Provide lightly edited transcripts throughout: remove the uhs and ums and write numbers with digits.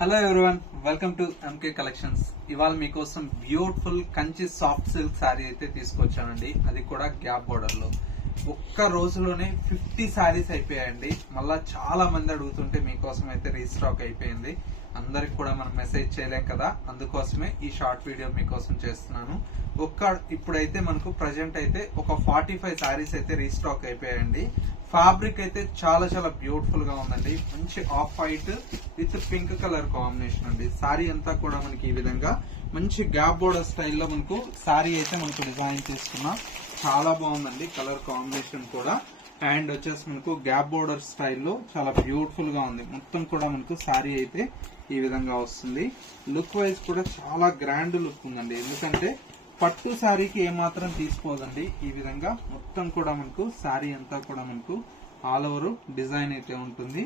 Hello everyone, welcome to MK collections. ఇవాళ మీకోసం beautiful Kanchi soft silk sari అయితే తీసుకొచ్చానండి. అది కూడా గ్యాప్ బోర్డర్ లో. ఒక్క రోజులోనే 50 శారీస్ అయిపోయాయండి. మళ్ళా చాలా మంది అడుగుతుంటే మీకోసం అయితే రీస్టాక్ అయిపోయింది. అందరికి కూడా మనం మెసేజ్ చేయలేం కదా, అందుకోసమే ఈ షార్ట్ వీడియో మీకోసం చేస్తున్నాను. ఇప్పుడైతే మనకు ప్రజెంట్ అయితే ఒక 45 శారీస్ అయితే రీస్టాక్ అయిపోయాయండి. ఫ్యాబ్రిక్ అయితే చాలా చాలా బ్యూటిఫుల్ గా ఉందండి. మంచి off white with pink colour combination అండి. శారీ అంతా కూడా మనకి ఈ విధంగా మంచి గ్యాప్ బోర్డర్ స్టైల్లో మనకు శారీ అయితే మనకు డిజైన్ చేసుకున్నాం. చాలా బాగుందండి కలర్ కాంబినేషన్ కూడా. అండ్ వచ్చేసి మనకు గ్యాప్ బోర్డర్ స్టైల్లో చాలా బ్యూటిఫుల్ గా ఉంది. మొత్తం కూడా మనకు శారీ అయితే ఈ విధంగా వస్తుంది. లుక్ వైజ్ కూడా చాలా గ్రాండ్ లుక్ ఉందండి. ఎందుకంటే పట్టు శారీకి ఏమాత్రం తీసుకోదండి. ఈ విధంగా మొత్తం కూడా మనకు శారీ అంతా కూడా మనకు ఆల్ ఓవర్ డిజైన్ అయితే ఉంటుంది.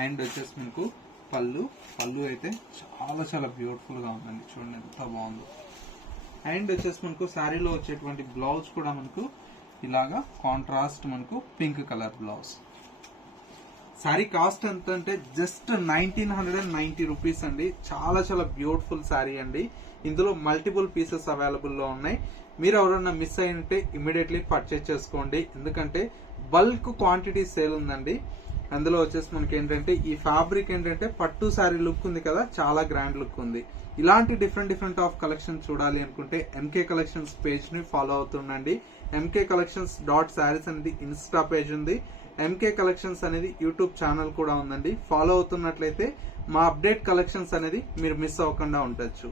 అండ్ వచ్చేసి మనకు పళ్ళు అయితే చాలా చాలా బ్యూటిఫుల్ గా ఉందండి. చూడండి ఎంత బాగుందో. అండ్ వచ్చేసి మనకు శారీలో వచ్చేటువంటి బ్లౌజ్ కూడా మనకు ఇలాగా కాంట్రాస్ట్ మనకు pink colour blouse. Sari cost ఎంత అంటే జస్ట్ 1990 రూపీస్ అండి. చాలా చాలా బ్యూటిఫుల్ శారీ అండి. ఇందులో మల్టిపుల్ పీసెస్ అవైలబుల్ లో ఉన్నాయి. మీరు ఎవరన్నా మిస్ అయి ఉంటే ఇమీడియట్లీ పర్చేజ్ చేసుకోండి. ఎందుకంటే బల్క్ క్వాంటిటీ సేల్ ఉందండి. అందులో వచ్చేసి మనకి ఏంటంటే ఈ ఫ్యాబ్రిక్ ఏంటంటే పట్టు శారీ లుక్ ఉంది కదా, చాలా గ్రాండ్ లుక్ ఉంది. ఇలాంటి డిఫరెంట్ ఆఫ్ కలెక్షన్ చూడాలి అనుకుంటే ఎంకే కలెక్షన్స్ పేజ్ ని ఫాలో అవుతుండండి. ఎంకే కలెక్షన్స్ .sarees అనేది ఇన్స్టా పేజ్ ఉంది. ఎంకే కలెక్షన్స్ అనేది యూట్యూబ్ ఛానల్ కూడా ఉందండి. ఫాలో అవుతున్నట్లయితే మా అప్డేట్ కలెక్షన్స్ అనేది మీరు మిస్ అవ్వకుండా ఉండొచ్చు.